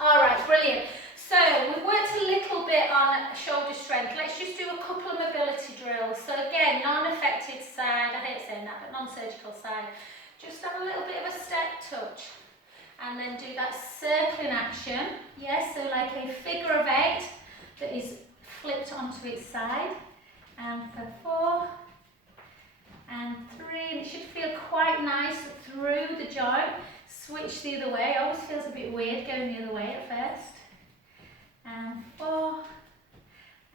All right, brilliant. So we've worked a little bit on shoulder strength. Let's just do a couple of mobility drills. So again, non-affected side, I hate saying that, but non-surgical side. Just have a little bit of a step touch. And then do that circling action. Yes, so like a figure of 8 that is flipped onto its side. And for 4 and 3. And it should feel quite nice through the joint. Switch the other way. It always feels a bit weird going the other way at first. And 4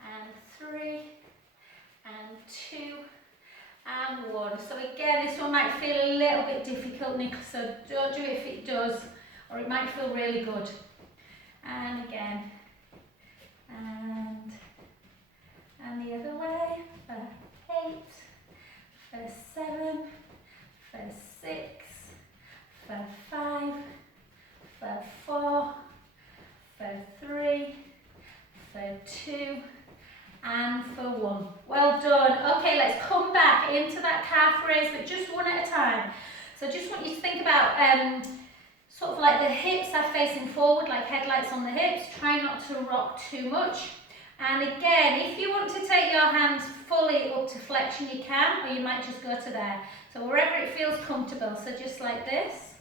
and 3 and 2 and 1. So again, this one might feel a little bit difficult, Nick, so don't do it if it does, or it might feel really good. And again, and the other way, for 8, for 7, for 6, for 5, for 4, for 3, for 2, and for 1. Well done. Okay, let's come back into that calf raise, but just one at a time. So I just want you to think about sort of like the hips are facing forward, like headlights on the hips. Try not to rock too much. And again, if you want to take your hands fully up to flexion, you can, or you might just go to there. So wherever it feels comfortable. So just like this,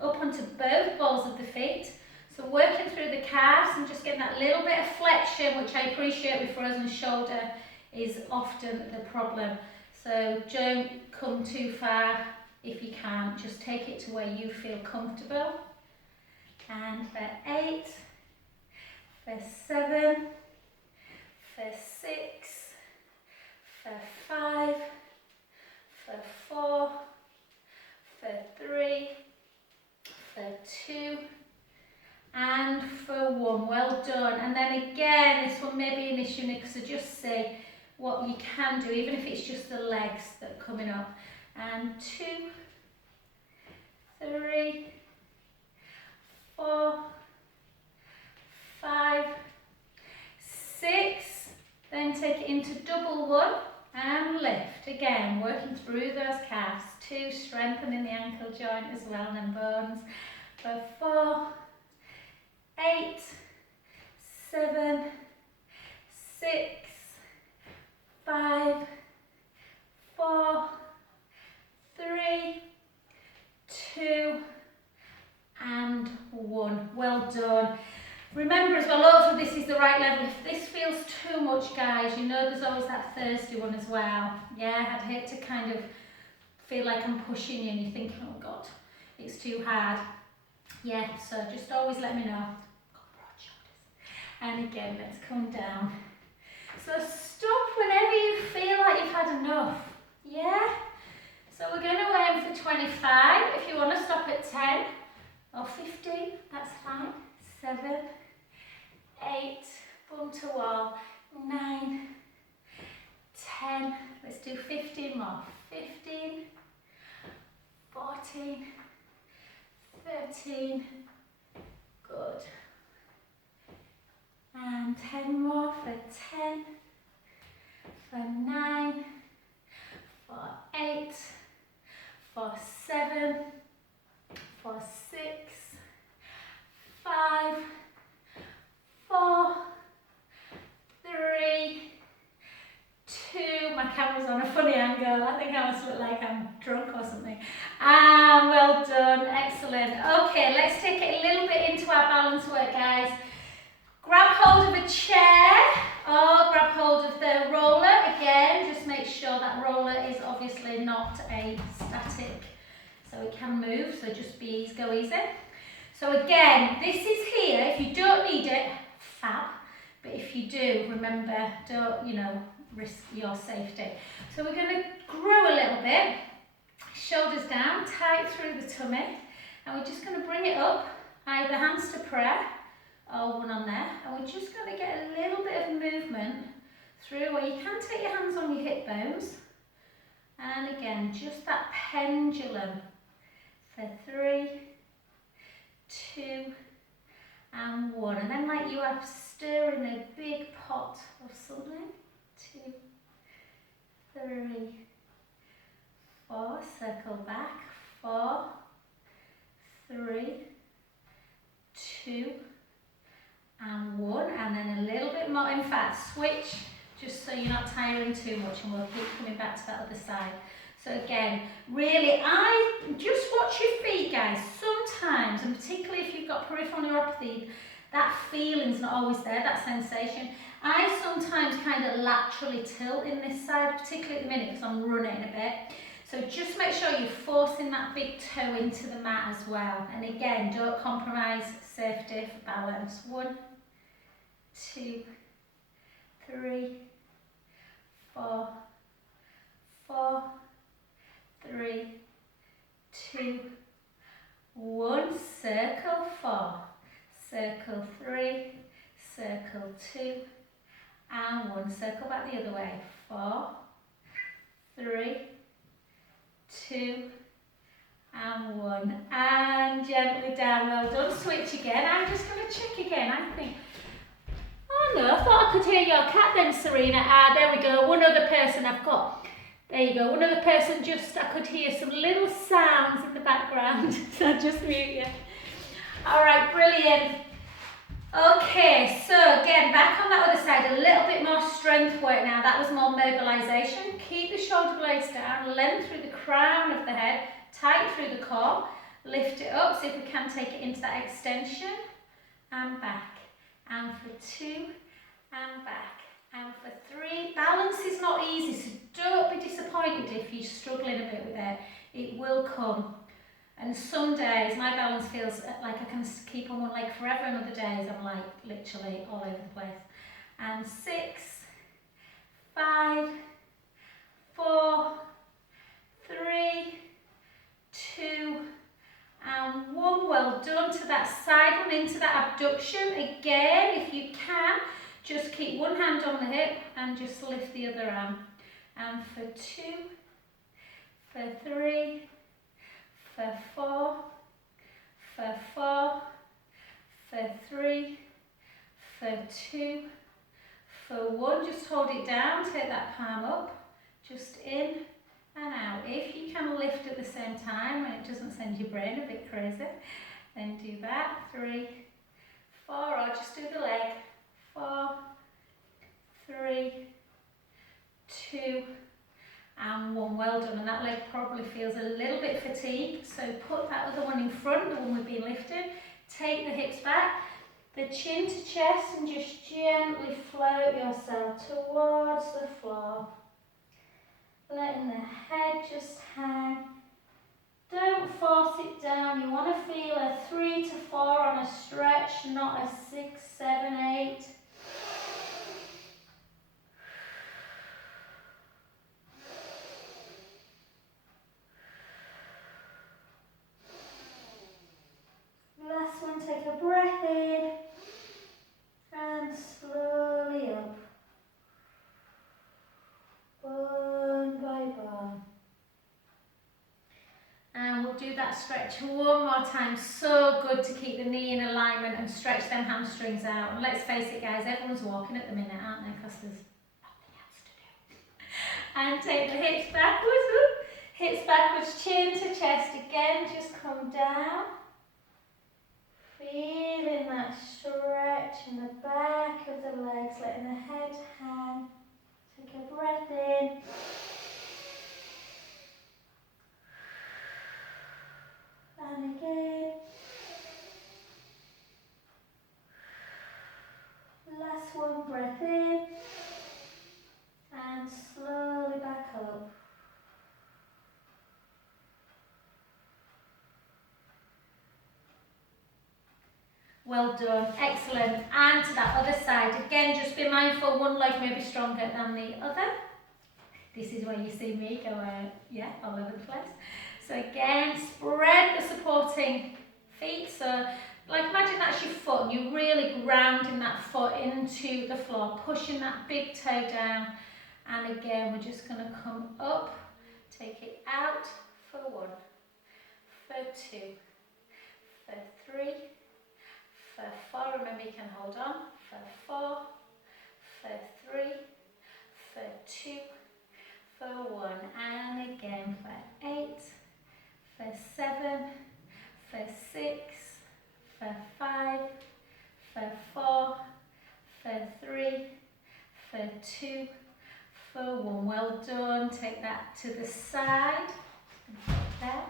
up onto both balls of the feet. So working through the calves and just getting that little bit of flexion, which I appreciate with frozen shoulder is often the problem. So don't come too far if you can. Just take it to where you feel comfortable. And for 8, for 7, for 6, for 5, for 4, for 3, for 2, and for 1. Well done. And then again, this one may be an issue, Nick, so just say what you can do, even if it's just the legs that are coming up. And 2, 3, 4, 5, 6. Then take it into double 1 and lift. Again, working through those calves. 2, strengthening the ankle joint as well, and then bones. For 4, 8, 7, 6, 5, 4, 3, 2, and 1. Well done. Remember as well, hopefully this is the right level. If this feels too much, guys, you know there's always that Thursday one as well. Yeah, I'd hate to kind of feel like I'm pushing you and you're thinking, oh God, it's too hard. Yeah, so just always let me know. And again, let's come down. So stop whenever you feel like you've had enough. Yeah? So we're going to aim for 25. If you want to stop at 10 or 15, that's fine. 7, 8, bum to wall, 9, 10. Let's do 15 more. 15, 14, 13. Good. And 10 more for 10, for 9, for 8, for 7, for 6, 5, 4, 3, 2. My camera's on a funny angle. I think I must look like I'm drunk or something. Ah, well done. Excellent. Okay, let's take it a little bit into our balance work, guys. Grab hold of a chair or grab hold of the roller. Again, just make sure that roller is obviously not a static, so it can move, so just go easy. So again, this is here. If you don't need it, fab. But if you do, remember, don't, risk your safety. So we're going to grow a little bit. Shoulders down, tight through the tummy. And we're just going to bring it up, either hands to prayer, or one on there, and we're just going to get a little bit of movement through where you can take your hands on your hip bones, and again just that pendulum for 3, 2, and 1, and then like you are stirring a big pot of something. 2, 3, 4, circle back, 4, 3, 2, and 1, and then a little bit more. In fact, switch just so you're not tiring too much, and we'll keep coming back to that other side. So again, really, just watch your feet, guys. Sometimes, and particularly if you've got peripheral neuropathy, that feeling's not always there, that sensation. I sometimes kind of laterally tilt in this side, particularly at the minute because I'm running a bit. So just make sure you're forcing that big toe into the mat as well. And again, don't compromise safety for balance. 1, 2, 3, 4, 4, 3, 2, 1, circle 4, circle 3, circle 2, and 1, circle back the other way. 4, 3, 2, and 1, and gently down. Well done. Switch again. I'm just going to check again. I think, oh no, I thought I could hear your cat then, Serena. There we go. One other person I've got. There you go. One other person, just, I could hear some little sounds in the background. So I'll just mute you. All right, brilliant. Okay, so again, back on that other side, a little bit more strength work now. That was more mobilization. Keep the shoulder blades down, length through the crown of the head, tight through the core. Lift it up, see if we can take it into that extension. And back. And for 2, and back. And for 3. Balance is not easy, so don't be disappointed if you're struggling a bit with it. It will come. And some days my balance feels like I can keep on one leg forever, and other days I'm like literally all over the place. And 6, 5, 4, 3, 2, and 1. Well done. To that side one, into that abduction. Again, if you can, just keep one hand on the hip and just lift the other arm. And for 2, for 3, for 4, for 4, for 3, for 2, for 1. Just hold it down, take that palm up, just in and out. If you can lift at the same time and it doesn't send your brain a bit crazy, then do that. 3, 4, or just do the leg. 4, 3, 2, and 1. Well done. And that leg probably feels a little bit fatigued, so put that other one in front, the one we've been lifting. Take the hips back, the chin to chest, and just gently float yourself towards the floor. Letting the head just hang. Don't force it down. You want to feel a 3 to 4 on a stretch, not a 6, 7, 8. Last one, take a breath in and slowly up, bone by bone. And we'll do that stretch one more time. So good to keep the knee in alignment and stretch them hamstrings out. And let's face it, guys, everyone's walking at the minute, aren't they? Because there's nothing else to do. And take the hips backwards, hips backwards, chin to chest. Again, just come down. Feeling that stretch in the back of the legs, letting the head hang. Take a breath in. And again. Last one, breath in. And slowly back up. Well done, excellent. And to that other side, again, just be mindful, one leg may be stronger than the other. This is where you see me go, yeah, all over the place. So again, spread the supporting feet. So, like, imagine that's your foot, and you're really grounding that foot into the floor, pushing that big toe down. And again, we're just going to come up, take it out for 1, for 2, for 3, for 4, remember you can hold on, for 4, for 3, for 2, for 1, and again for 8, for 7, for 6, for 5, for 4, 2 for 1. Well done. Take that to the side. There.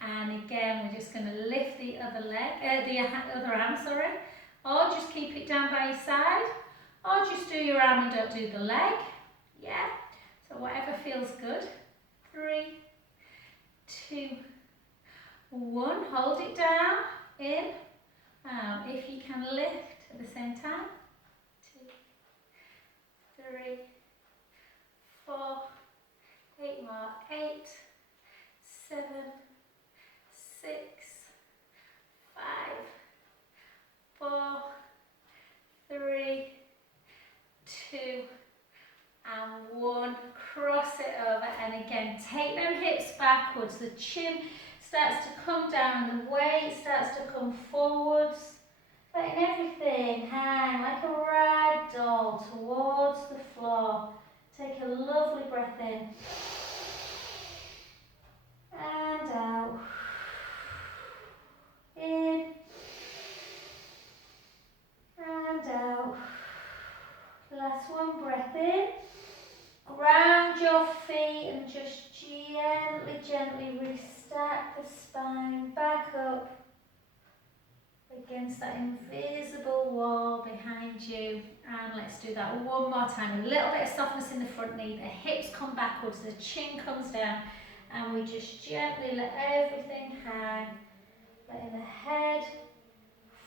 And again, we're just going to lift the other leg, the other arm, sorry. Or just keep it down by your side. Or just do your arm and don't do the leg. Yeah. So whatever feels good. 3, 2, 1. Hold it down. In. Out. If you can lift at the same time. 2, 3, 4, 8 more. 8, 7, 6, 5, 4, 3, 2, and 1. Cross it over, and again, take them hips backwards. The chin starts to come down, the weight starts to come forwards. Letting everything hang like a rag doll towards the floor. Take a lovely breath in. And out. In. And out. Last one, breath in. Ground your feet and just gently restack the spine back up against that invisible wall behind you. And let's do that one more time. A little bit of softness in the front knee. The hips come backwards, the chin comes down, and we just gently let everything hang. Letting the head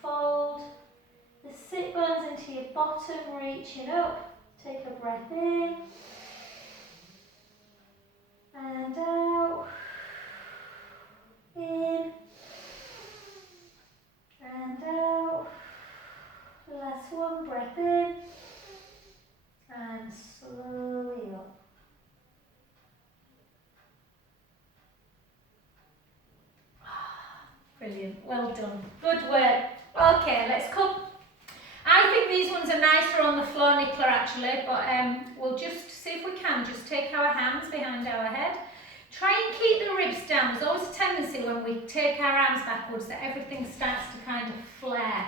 fold, the sit bones into your bottom, reaching up. Take a breath in. And out. In. And out. Last one, breath in. And slowly up. Brilliant, well done. Good work. Okay, let's come. I think these ones are nicer on the floor, Nicola, actually, but we'll just see if we can just take our hands behind our head. Try and keep the ribs down. There's always a tendency when we take our arms backwards that everything starts to kind of flare.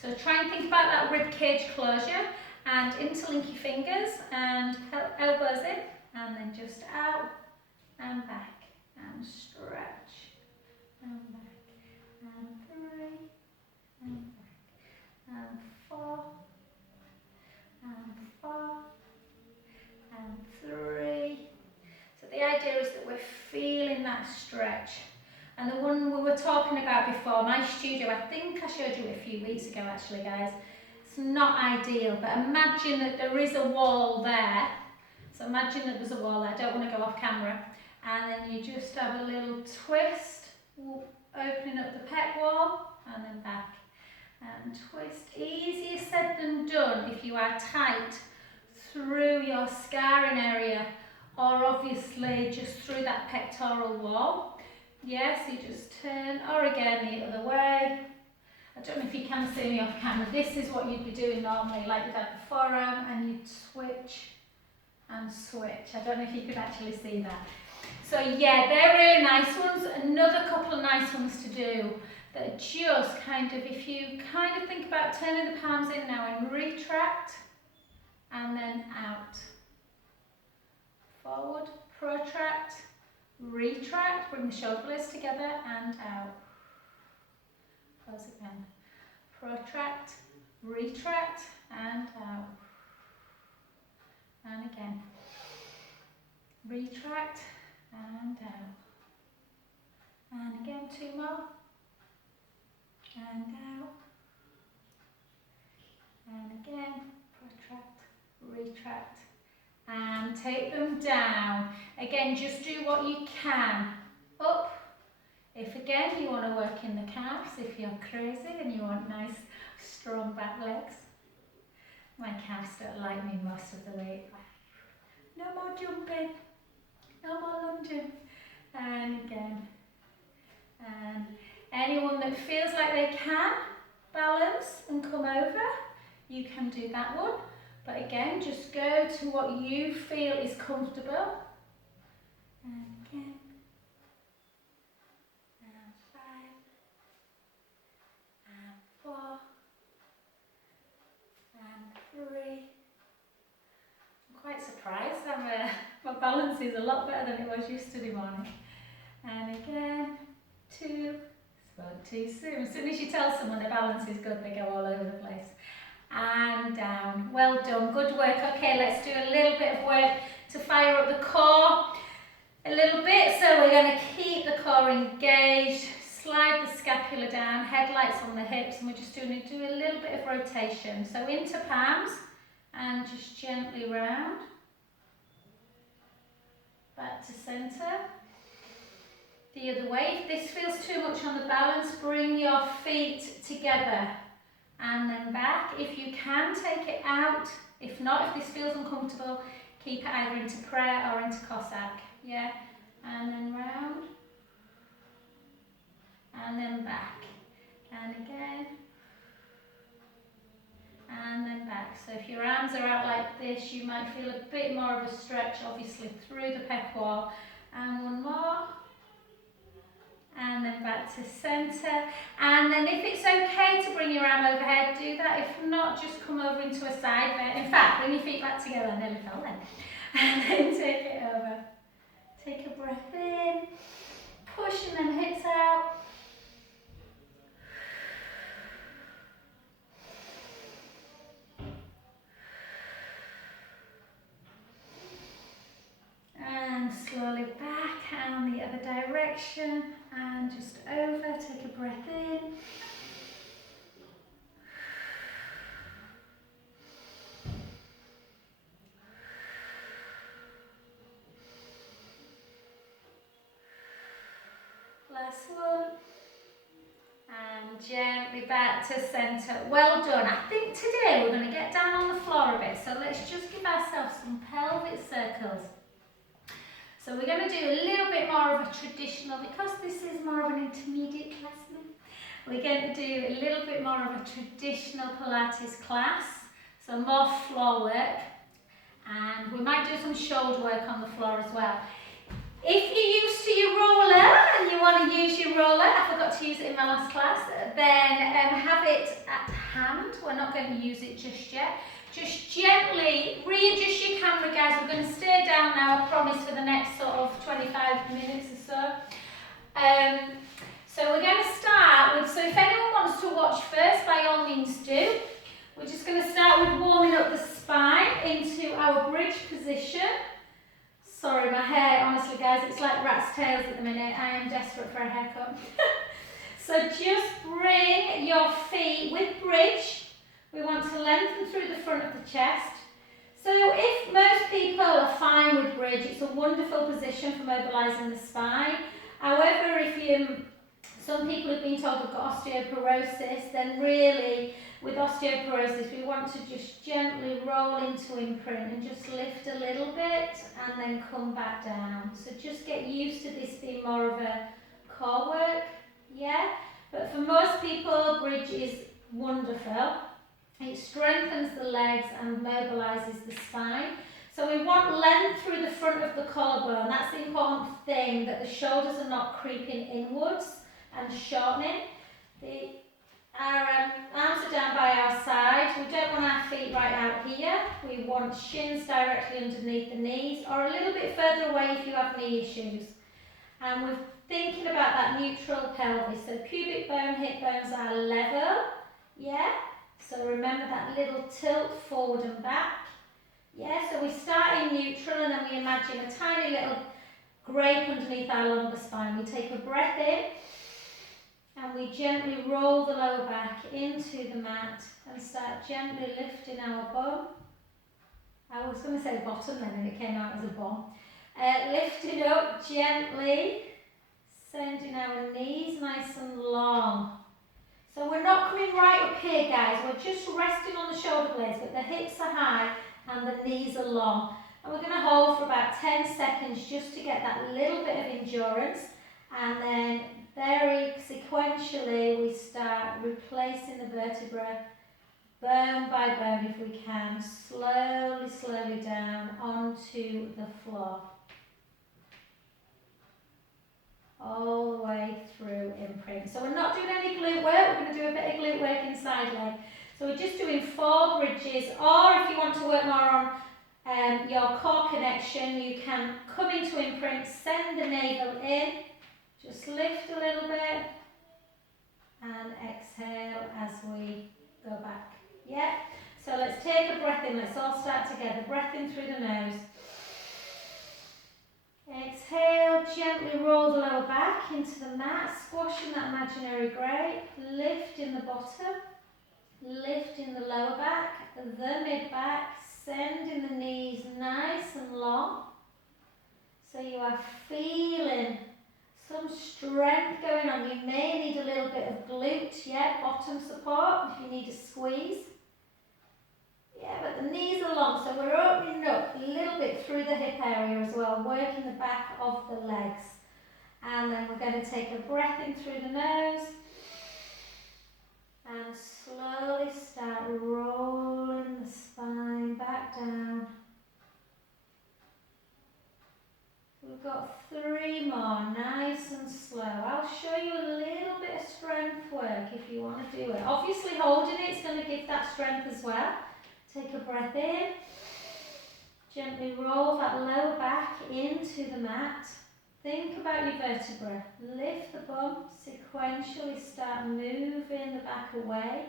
So try and think about that rib cage closure and interlink your fingers and elbows in, and then just out and back and stretch and back and 3 and back and 4 and 4 and 3. So the idea is that we're feeling that stretch. And the one we were talking about before, my studio, I think I showed you it a few weeks ago actually, guys. It's not ideal, but imagine that there is a wall there. So imagine that there's a wall there. I don't want to go off camera. And then you just have a little twist, opening up the pec wall, and then back. And twist. Easier said than done if you are tight through your scarring area, or obviously just through that pectoral wall. Yes, you just turn, or again the other way. I don't know if you can see me off camera. This is what you'd be doing normally, like you'd have the forearm and you'd switch and switch. I don't know if you could actually see that. So yeah, they're really nice ones. Another couple of nice ones to do that are just kind of, if you kind of think about turning the palms in now and retract and then out. Forward, protract, retract, bring the shoulder blades together and out. Close again. Protract, retract and out. And again. Retract and out. And again, 2 more. And out. And again, protract, retract. And take them down. Again, just do what you can. Up. If again you want to work in the calves, if you're crazy and you want nice strong back legs. My calves don't like me most of the week. No more jumping. No more lunging. And again. And anyone that feels like they can balance and come over, you can do that one. But again, just go to what you feel is comfortable. And again. And 5. And 4. And 3. balance is a lot better than it was yesterday morning. And again, 2, spoke too soon. As soon as you tell someone their balance is good, they go all over the place. And down. Well done, good work. Okay, let's do a little bit of work to fire up the core a little bit. So we're going to keep the core engaged, slide the scapula down, headlights on the hips, and we're just going to do a little bit of rotation. So into palms and just gently round. Back to centre. The other way. If this feels too much on the balance, bring your feet together and then back. If you can, take it out. If not, if this feels uncomfortable, keep it either into prayer or into Cossack. Yeah, and then round and then back and again and then back. So if your arms are out like this, you might feel a bit more of a stretch, obviously, through the pec wall. And one more. And then back to centre. And then if it's okay to bring your arm overhead, do that. If not, just come over into a side bend. In fact, bring your feet back together. I nearly fell then. And then take it over. Take a breath in. Push and then hips out. And slowly back and the other direction and just over, take a breath in. Last one. And gently back to centre. Well done. I think today we're going to get down on the floor a bit, so let's just give ourselves some pelvic circles. So we're going to do a little bit more of a traditional, because this is more of an intermediate class now, we're going to do a little bit more of a traditional Pilates class, so more floor work, and we might do some shoulder work on the floor as well. If you're used to your roller and you want to use your roller, I forgot to use it in my last class, then have it at hand. We're not going to use it just yet. Just gently readjust your camera, guys. We're going to stay down now, I promise, for the next sort of 25 minutes or so. So we're going to start with, so if anyone wants to watch first, by all means do. We're just going to start with warming up the spine into our bridge position. Sorry, my hair, honestly guys, it's like rat's tails at the minute. I am desperate for a haircut. So just bring your feet with bridge. We want to lengthen through the front of the chest. So if most people are fine with bridge, it's a wonderful position for mobilising the spine. However, if some people have been told they've got osteoporosis, then really with osteoporosis we want to just gently roll into imprint and just lift a little bit and then come back down. So just get used to this being more of a core work, yeah? But for most people, bridge is wonderful. It strengthens the legs and mobilises the spine. So we want length through the front of the collarbone. That's the important thing, that the shoulders are not creeping inwards and shortening. Our arms are down by our side. We don't want our feet right out here. We want shins directly underneath the knees, or a little bit further away if you have knee issues. And we're thinking about that neutral pelvis. So pubic bone, hip bones are level. Yeah? So remember that little tilt forward and back. Yeah, so we start in neutral and then we imagine a tiny little grape underneath our lumbar spine. We take a breath in and we gently roll the lower back into the mat and start gently lifting our bum. I was going to say bottom then and it came out as a bum. Lifting up gently, sending our knees nice and long. So we're not coming right up here, guys, we're just resting on the shoulder blades, but the hips are high and the knees are long. And we're going to hold for about 10 seconds just to get that little bit of endurance. And then very sequentially we start replacing the vertebra bone by bone if we can, slowly down onto the floor. All the way through imprint. So we're not doing any glute work, we're going to do a bit of glute work inside leg. So we're just doing 4 bridges, or if you want to work more on your core connection, you can come into imprint, send the navel in, just lift a little bit, and exhale as we go back. Yeah? So let's take a breath in, let's all start together. Breath in through the nose. Exhale, gently roll the lower back into the mat, squashing that imaginary grape, lift in the bottom, lift in the lower back, the mid back, sending the knees nice and long. So you are feeling some strength going on. You may need a little bit of glute, yeah, bottom support if you need a squeeze. Yeah, but the knees are long, so we're opening up a little bit through the hip area as well, working the back of the legs. And then we're going to take a breath in through the nose and slowly start rolling the spine back down. We've got 3 more, nice and slow. I'll show you a little bit of strength work if you want to do it. Obviously holding it is going to give that strength as well. Take a breath in, gently roll that lower back into the mat. Think about your vertebra. Lift the bum, sequentially start moving the back away.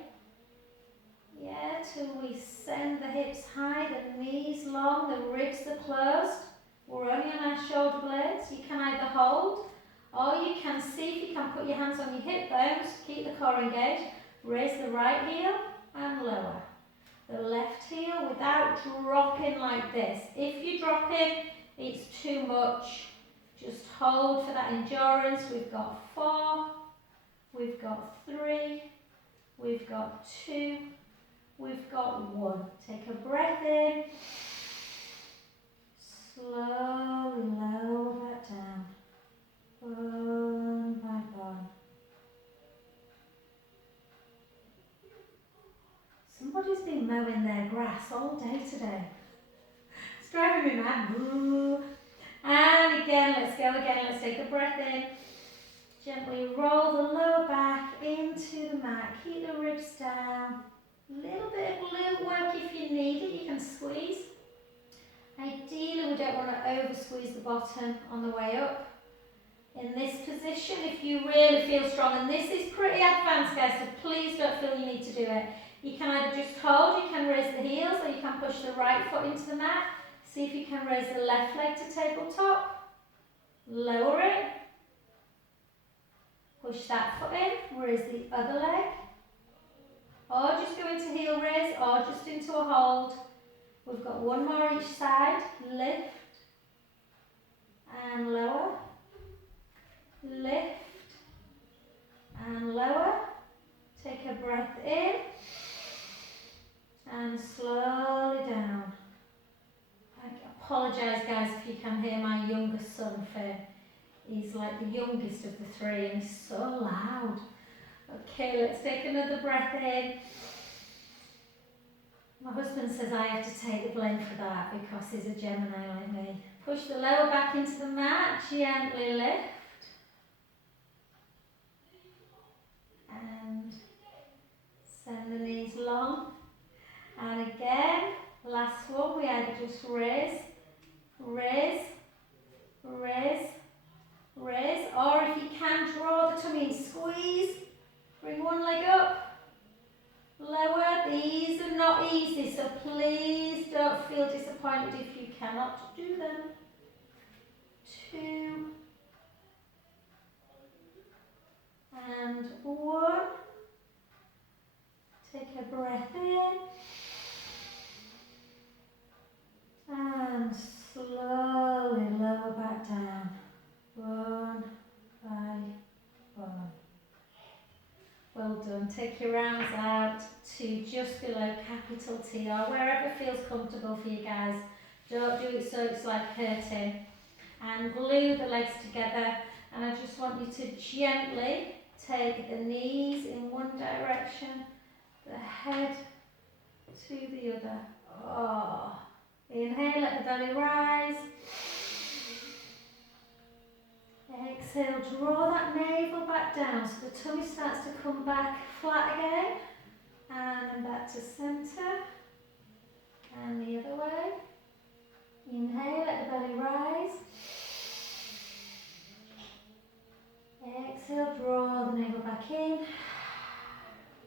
Yeah, till we send the hips high, the knees long, the ribs are closed. We're only on our shoulder blades. You can either hold, or you can see if you can put your hands on your hip bones, keep the core engaged, raise the right heel and lower the left heel without dropping like this. If you drop in, it's too much. Just hold for that endurance. We've got 4, we've got 3, we've got 2, we've got 1. Take a breath in. Slowly lower that down, bone by bone. Somebody's been mowing their grass all day today. It's driving me mad. Ooh. And again, let's go again. Let's take a breath in. Gently roll the lower back into the mat. Keep the ribs down. A little bit of glute work if you need it. You can squeeze. Ideally, we don't want to over squeeze the bottom on the way up. In this position, if you really feel strong, and this is pretty advanced, guys, so please don't feel you need to do it. You can either just hold, you can raise the heels, or you can push the right foot into the mat. See if you can raise the left leg to tabletop. Lower it. Push that foot in, raise the other leg. Or just go into heel raise, or just into a hold. We've got 1 more each side. Lift and lower. Lift and lower. Take a breath in and slowly down. I apologise, guys, if you can hear my youngest son, Finn. He's like the youngest of the 3 and he's so loud. Okay, let's take another breath in. My husband says I have to take the blame for that because he's a Gemini like me. Push the lower back into the mat, gently lift. And send the knees long. And again, last one, we either just raise, raise, raise, raise, or if you can, draw the tummy and squeeze. Bring 1 leg up. Lower. These are not easy, so please don't feel disappointed if you cannot do them. 2 and 1. Take a breath in and slowly lower back down, bone by bone. Well done. Take your arms out to just below capital T or wherever feels comfortable for you guys. Don't do it so it's like hurting. And glue the legs together. And I just want you to gently take the knees in one direction, the head to the other. Oh. Inhale, let the belly rise. Exhale, draw that navel back down so the tummy starts to come back flat again. And back to centre. And the other way. Inhale, let the belly rise. Exhale, draw the navel back in.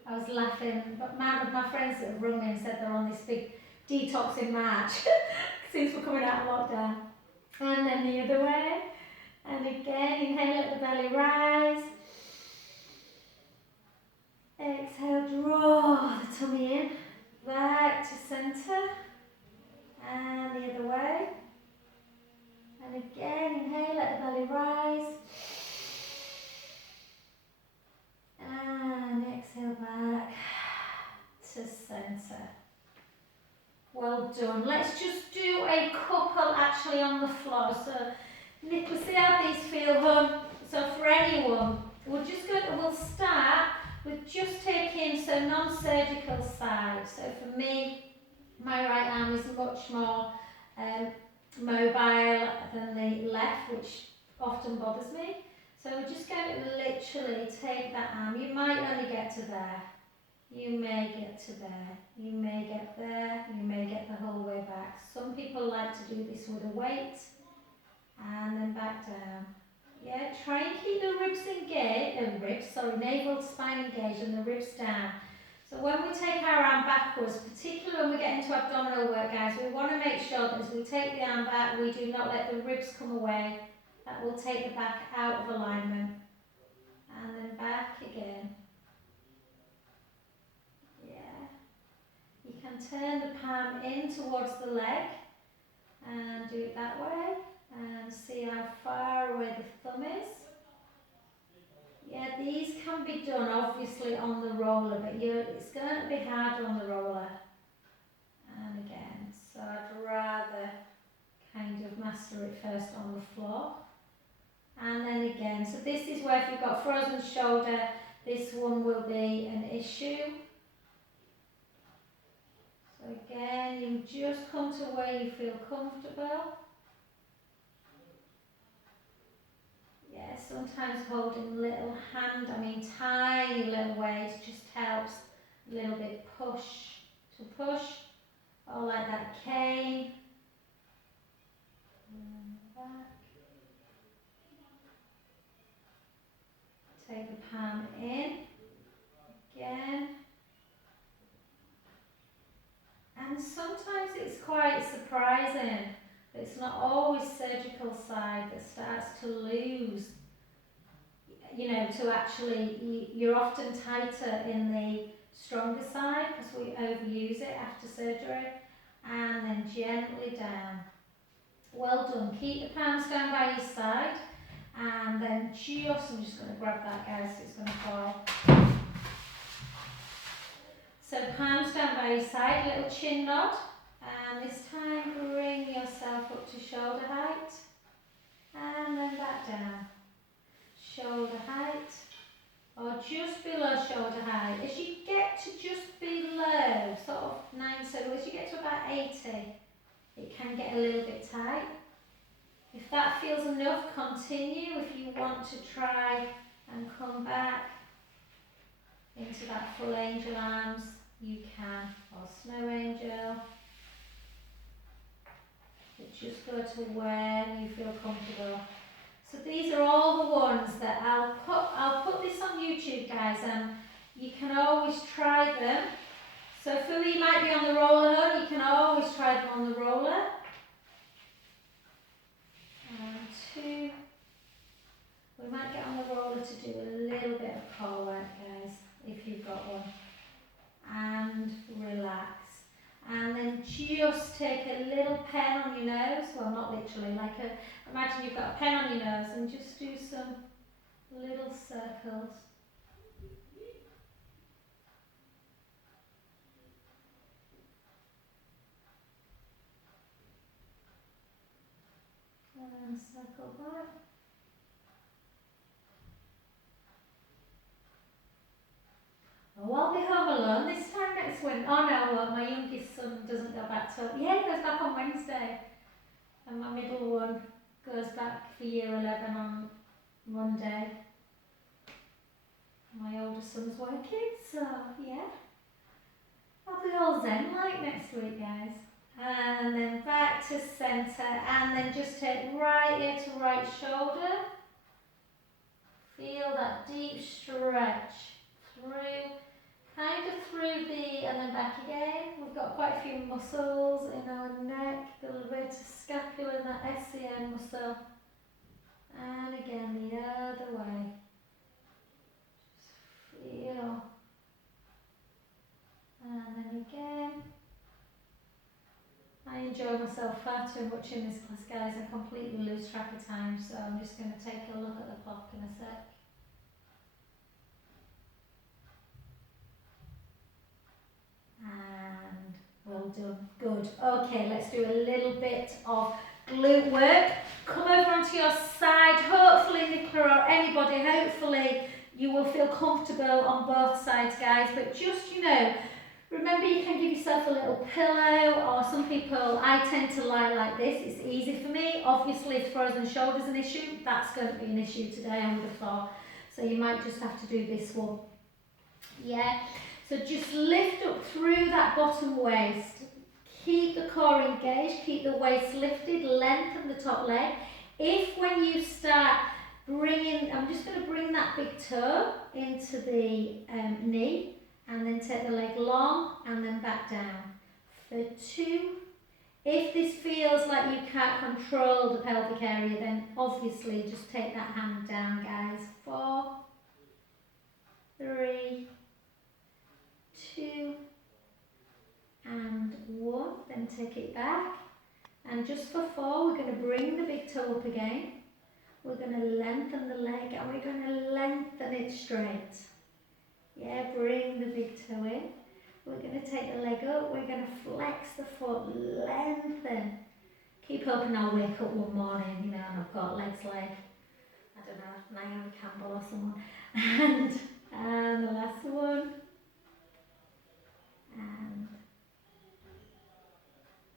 I was laughing, but my friends that have rung me and said they're on this big detox in March since we're coming out of lockdown. And then the other way. And again, inhale, let the belly rise. Exhale, draw the tummy in. Back to centre. And the other way. And again, inhale, let the belly rise. And exhale back to centre. Well done. Let's just do a couple actually on the floor. So, Nicola, see how these feel, hon? So for anyone, we'll start with just taking some non-surgical side. So for me, my right arm is much more mobile than the left, which often bothers me. So we're just going to literally take that arm. You might only get to there. You may get to there. You may get there. You may get the whole way back. Some people like to do this with a weight and then back down. Yeah, try and keep the ribs engaged, navel to spine engaged and the ribs down. So when we take our arm backwards, particularly when we get into abdominal work, guys, we want to make sure that as we take the arm back, we do not let the ribs come away. That will take the back out of alignment. And then back again. Yeah. You can turn the palm in towards the leg and do it that way. And see how far away the thumb is. Yeah, these can be done obviously on the roller, but it's going to be hard on the roller. And again, so I'd rather kind of master it first on the floor. And then again, so this is where if you've got frozen shoulder, this one will be an issue. So again, you just come to where you feel comfortable. Yeah, sometimes holding tiny little weights just helps. A little bit push to push, or like that cane. And back. Take the palm in, again. And sometimes it's quite surprising. It's not always surgical side that starts to lose, to actually, you're often tighter in the stronger side because we overuse it after surgery. And then gently down. Well done. Keep the palms down by your side. And then I'm just going to grab that, guys, it's going to fall. So palms down by your side, little chin nod. And this time bring yourself up to shoulder height. And then back down. Shoulder height. Or just below shoulder height. As you get to just below, sort of 9 circles, as you get to about 80, it can get a little bit tight. If that feels enough, continue. If you want to try and come back into that full angel arms, you can, or snow angel. But just go to where you feel comfortable. So these are all the ones that I'll put this on YouTube, guys, and you can always try them. So for me, you might be on the roller, you can always try them on the roller. And 2. We might get on the roller to do a little bit of core work, guys, if you've got one. And relax. And then just take a little pen on your nose, well not literally, imagine you've got a pen on your nose and just do some little circles. And circle back. Oh, I'll be home alone this time next winter. Oh no, well, my youngest son doesn't go back till, he goes back on Wednesday. And my middle one goes back for year 11 on Monday. My older son's working, so yeah. I'll be all zen like next week, guys. And then back to centre, and then just take right ear to right shoulder. Feel that deep stretch through, kind of through the, and then back again. We've got quite a few muscles in our neck, the levator scapula and that SCN muscle. And again the other way. Just feel. And then again. I enjoy myself far too much in this class, guys. I completely lose track of time, so I'm just going to take a look at the clock in a sec. And well done. Good. Okay, let's do a little bit of glute work. Come over onto your side. Hopefully, Nicola or anybody, hopefully you will feel comfortable on both sides, guys. But just, you know, remember, you can give yourself a little pillow, or some people, I tend to lie like this. It's easy for me. Obviously, if frozen shoulder is an issue, that's going to be an issue today, I would have thought. So you might just have to do this one. Yeah. So just lift up through that bottom waist. Keep the core engaged. Keep the waist lifted. Lengthen the top leg. If when you start bringing, I'm just going to bring that big toe into the knee. And then take the leg long and then back down. For 2. If this feels like you can't control the pelvic area, then obviously just take that hand down, guys. 4, 3, 2, and 1. Then take it back. And just for 4, we're going to bring the big toe up again. We're going to lengthen the leg and we're going to lengthen it straight. Yeah, bring the big toe in. We're going to take the leg up. We're going to flex the foot, lengthen. Keep hoping I'll wake up one morning, you know, and I've got legs like, I don't know, Naomi Campbell or someone. And the last one.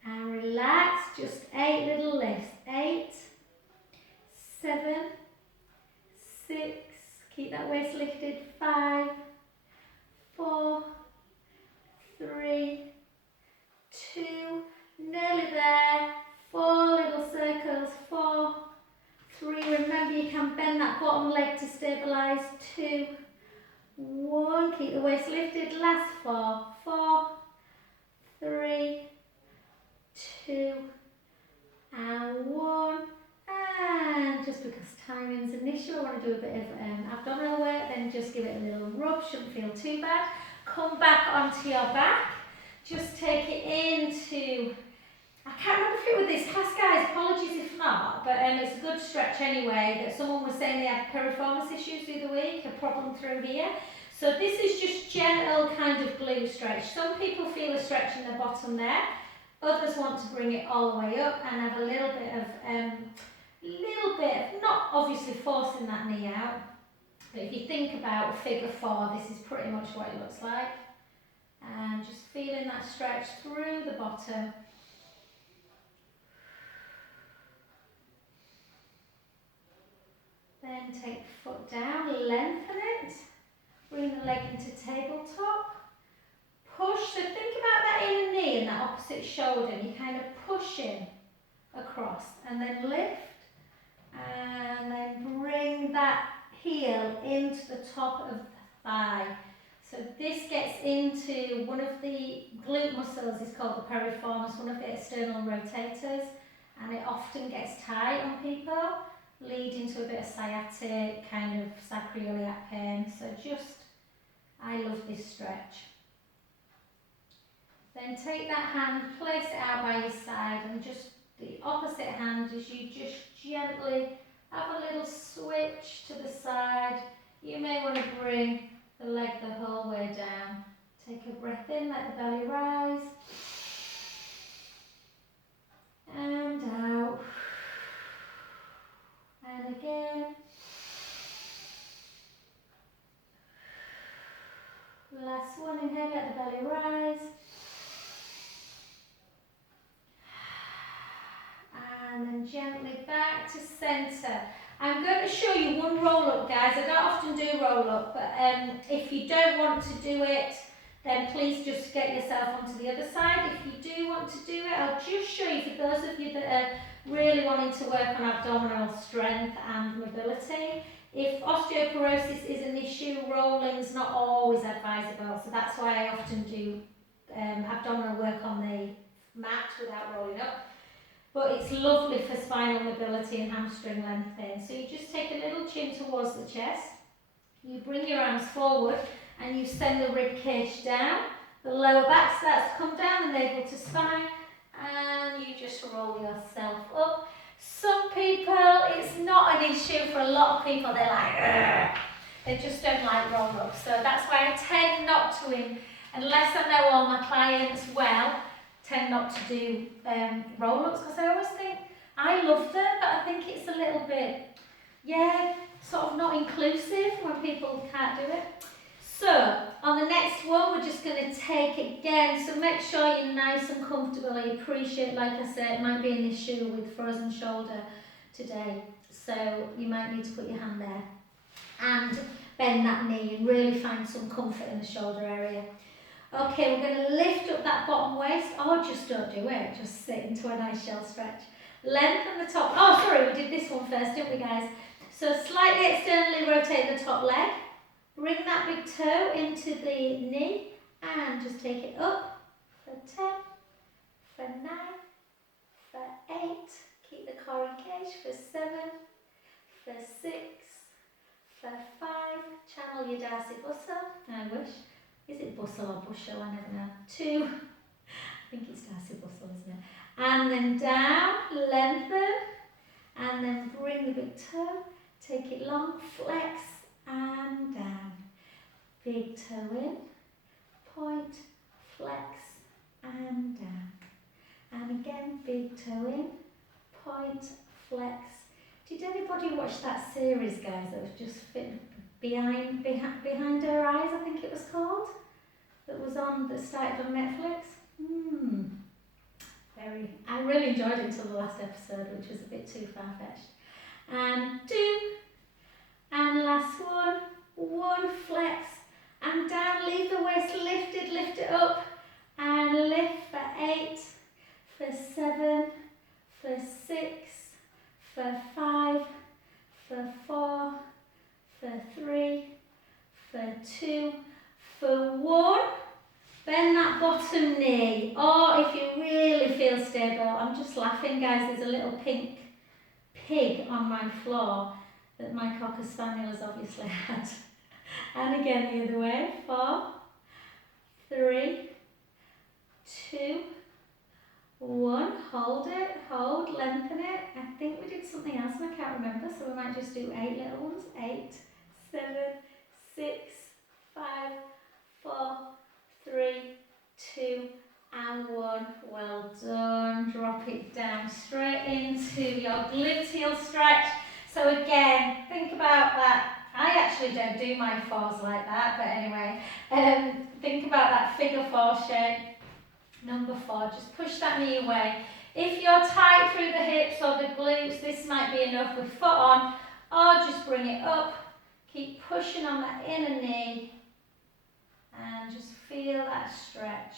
And relax. Just 8 little lifts. 8, 7, 6. Keep that waist lifted. 5, 4, 3, 2, nearly there. 4 little circles. 4, 3. Remember, you can bend that bottom leg to stabilise. 2, 1. Keep the waist lifted. Last 4, 4, 3, 2, and 1. And just because timing's an issue, I want to do a bit of abdominal work, then just give it a little rub, shouldn't feel too bad. Come back onto your back, just take it into, I can't remember if it was this class, guys, apologies if not, but it's a good stretch anyway, that someone was saying they had piriformis issues the other week, a problem through here. So this is just gentle kind of glute stretch. Some people feel a stretch in the bottom there, others want to bring it all the way up and have a little bit of, not obviously forcing that knee out, but if you think about figure 4, this is pretty much what it looks like. And just feeling that stretch through the bottom. Then take the foot down, lengthen it, bring the leg into tabletop. Push, so think about that inner knee and that opposite shoulder, and you kind of push in across and then lift and then bring that heel into the top of the thigh. So this gets into one of the glute muscles, is called the piriformis, one of the external rotators, and it often gets tight on people, leading to a bit of sciatic, kind of sacroiliac pain. So just, I love this stretch. Then take that hand, place it out by your side, and just the opposite hand as you just gently have a little switch to the side. You may want to bring the leg the whole way down. Take a breath in, let the belly rise. And out. And again. Last one, inhale, let the belly rise. And then gently back to centre. I'm going to show you one roll up, guys. I don't often do roll up, but if you don't want to do it, then please just get yourself onto the other side. If you do want want to do it. I'll just show you for those of you that are really wanting to work on abdominal strength and mobility. If osteoporosis is an issue, rolling's not always advisable, so that's why I often do abdominal work on the mat without rolling up. But it's lovely for spinal mobility and hamstring lengthening. So you just take a little chin towards the chest, you bring your arms forward and you send the rib cage down. The lower back starts to come down, the navel to spine, and you just roll yourself up. Some people, it's not an issue. For a lot of people, they're like, ugh. They just don't like roll up. So that's why I tend not to, unless I know all my clients well, tend not to do roll-ups, because I always think, I love them, but I think it's a little bit, sort of not inclusive when people can't do it. So, on the next one, we're just going to take again, so make sure you're nice and comfortable. I appreciate, like I said, it might be an issue with frozen shoulder today, so you might need to put your hand there and bend that knee and really find some comfort in the shoulder area. Okay, we're going to lift up that bottom waist, or just don't do it, just sit into a nice shell stretch. Lengthen the top, we did this one first, didn't we guys? So slightly externally rotate the top leg, bring that big toe into the knee, and just take it up for 10, for 9, for 8, keep the core engaged, for 7, for 6, for 5, channel your Darcy bustle, I wish. Is it bustle or bushel? I never know. 2, I think it's Darcy bustle, isn't it? And then down, lengthen, and then bring the big toe, take it long, flex, and down. Big toe in, point, flex, and down. And again, big toe in, point, flex. Did anybody watch that series, guys, that was just behind Her Eyes, I think it was called, that started on Netflix? I really enjoyed it until the last episode, which was a bit too far-fetched. And 2, and last one, flex, and down, leave the waist lifted, lift it up, and lift for 8, for 7, for 6, for 5, for 4, for 3, for 2, for 1. Bend that bottom knee, or if you really feel stable, I'm just laughing guys, there's a little pink pig on my floor that my Cocker Spaniel has obviously had. And again the other way, 4, 3, 2, 1, hold it, lengthen it. I think we did something else and I can't remember, so we might just do 8 little ones. 8, 7, 6, 5, 4, 3, 2, and 1. Well done. Drop it down straight into your gluteal stretch. So again, think about that. I actually don't do my 4s like that, but anyway, think about that figure 4 shape. Number 4, just push that knee away. If you're tight through the hips or the glutes, this might be enough with foot on, or just bring it up. Keep pushing on that inner knee and just feel that stretch.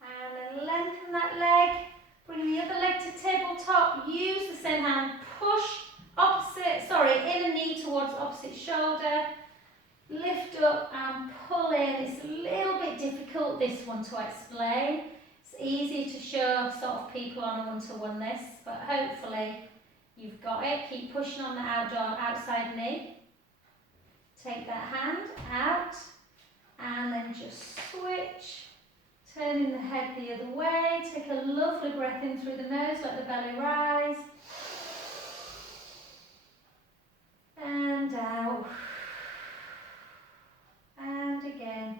And then lengthen that leg. Bring the other leg to tabletop. Use the same hand. Push inner knee towards opposite shoulder. Lift up and pull in. It's a little bit difficult, this one, to explain. It's easy to show sort of people on a one-to-one this, but hopefully you've got it. Keep pushing on the outside knee. Take that hand out and then just switch. Turning the head the other way. Take a lovely breath in through the nose, let the belly rise. And out. And again.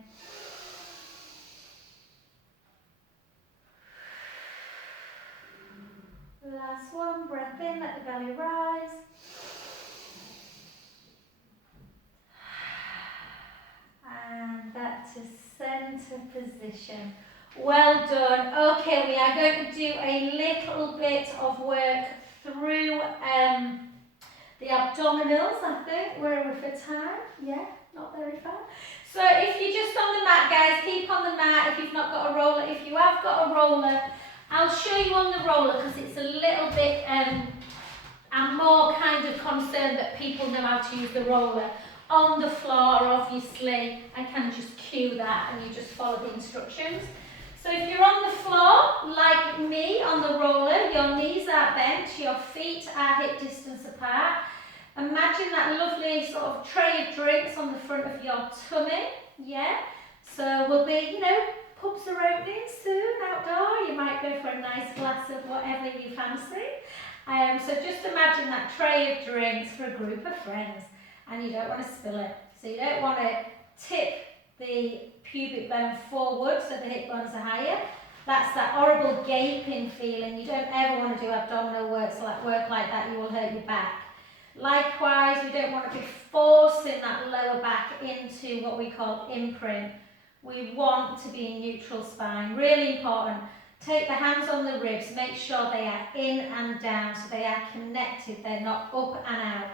Last one, breath in, let the belly rise. And back to center position. Well done. Okay, we are going to do a little bit of work through the abdominals, I think. Where are we for time? Yeah, not very far. So if you're just on the mat, guys, keep on the mat if you've not got a roller. If you have got a roller, I'll show you on the roller because it's a little bit, I'm more kind of concerned that people know how to use the roller. On the floor, obviously, I can just cue that and you just follow the instructions. So if you're on the floor, like me on the roller, your knees are bent, your feet are hip distance apart. Imagine that lovely sort of tray of drinks on the front of your tummy, yeah? So we'll be, you know, pubs are opening soon outdoor. You might go for a nice glass of whatever you fancy. So just imagine that tray of drinks for a group of friends and you don't want to spill it. So you don't want to tip the pubic bone forward so the hip bones are higher. That's that horrible gaping feeling. You don't ever want to do abdominal work like that. You will hurt your back. Likewise, we don't want to be forcing that lower back into what we call imprint. We want to be in neutral spine. Really important. Take the hands on the ribs. Make sure they are in and down so they are connected. They're not up and out.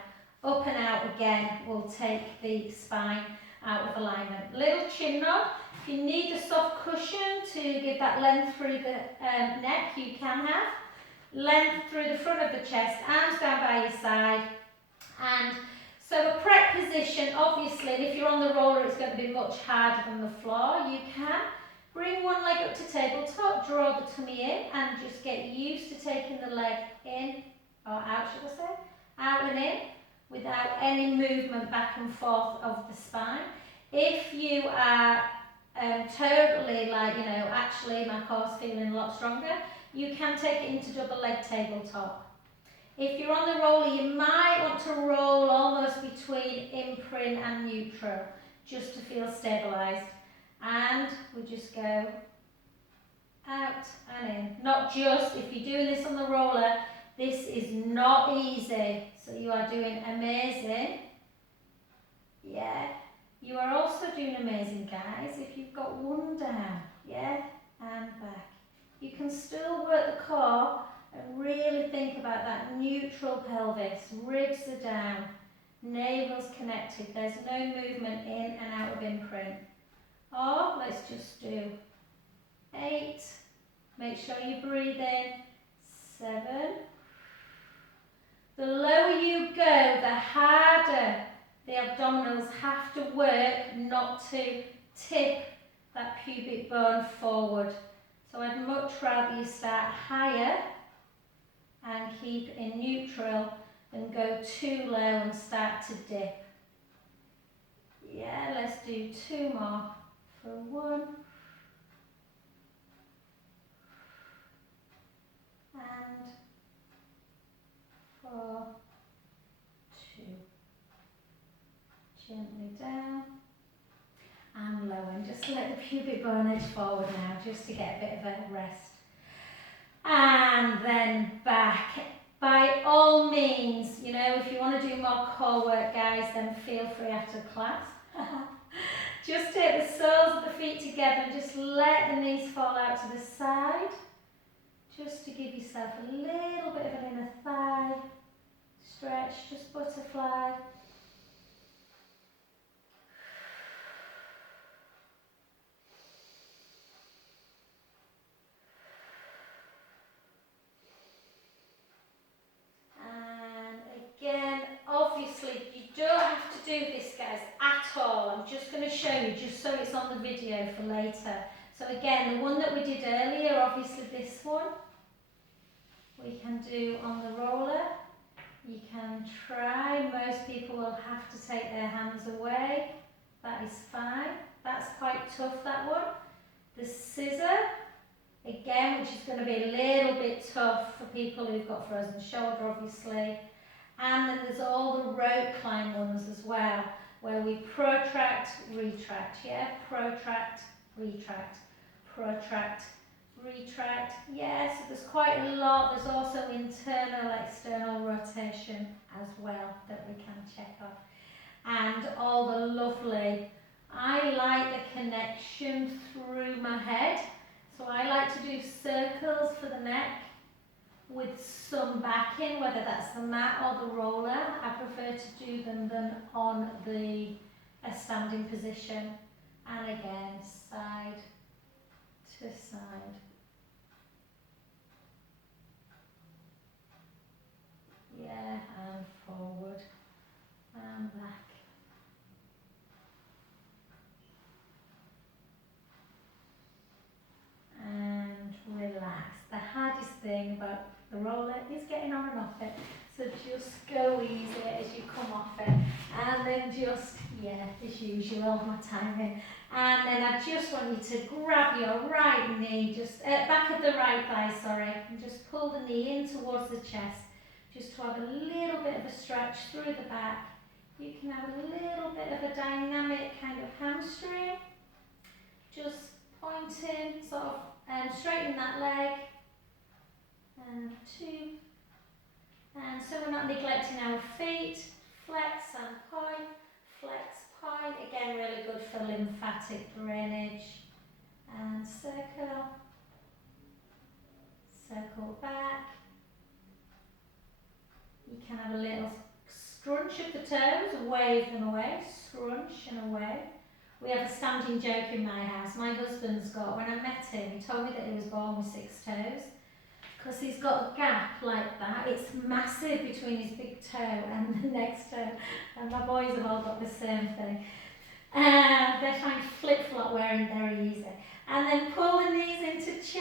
Up and out again will take the spine out of alignment. Little chin nod. If you need a soft cushion to give that length through the neck, you can have. Length through the front of the chest, arms down by your side. And so a prep position, obviously, and if you're on the roller, it's going to be much harder than the floor. You can bring one leg up to tabletop, draw the tummy in, and just get used to taking the leg in, or out, should I say? Out and in, without any movement back and forth of the spine. If you are totally like, you know, actually my core's feeling a lot stronger, you can take it into double leg tabletop. If you're on the roller, you might want to roll almost between imprint and neutral, just to feel stabilised. And we just go out and in. Not just, if you're doing this on the roller, this is not easy. So you are doing amazing. Yeah. You are also doing amazing, guys, if you've got one down. Yeah. And back. You can still work the core and really think about that neutral pelvis. Ribs are down. Navel's connected. There's no movement in and out of imprint. Or let's just do 8. Make sure you breathe in. 7. The lower you go, the harder the abdominals have to work not to tip that pubic bone forward. So I'd much rather you start higher and keep in neutral than go too low and start to dip. Yeah, let's do 2 more. For 1 and for 2. Gently down and low, and just let the pubic bone edge forward now, just to get a bit of a rest. And then back. By all means, you know, if you want to do more core work, guys, then feel free after class. Just take the soles of the feet together and just let the knees fall out to the side. Just to give yourself a little bit of an inner thigh stretch, just butterfly. And again, obviously, you don't have to do this, guys, at all. I'm just going to show you, just so it's on the video for later. So again, the one that we did earlier, obviously this one, we can do on the roller. You can try. Most people will have to take their hands away. That is fine. That's quite tough, that one. The scissor, again, which is going to be a little bit tough for people who've got frozen shoulder, obviously. And then there's all the rope climb ones as well, where we protract, retract, yeah? Protract, retract, protract, retract. Yeah, so there's quite a lot. There's also internal, external rotation as well that we can check off. And all the lovely, I like the connection through my head. So I like to do circles for the neck, with some backing, whether that's the mat or the roller. I prefer to do them than on a standing position. And again, side to side. Yeah, and forward and back. And relax. The hardest thing about the roller is getting on and off it. So just go easy as you come off it. And then just, yeah, as usual, my timing. And then I just want you to grab your right knee, just back of the right thigh, sorry, and just pull the knee in towards the chest, just to have a little bit of a stretch through the back. You can have a little bit of a dynamic kind of hamstring, just pointing, sort of straighten that leg, and 2, and so we're not neglecting our feet, flex and point, flex, point, again really good for lymphatic drainage, and circle, circle back. You can have a little scrunch of the toes, wave them away, scrunch and away. We have a standing joke in my house. My husband's got, when I met him, he told me that he was born with 6 toes. Because he's got a gap like that. It's massive between his big toe and the next toe. And my boys have all got the same thing. They find flip-flop wearing very easy. And then pull the knees into chest.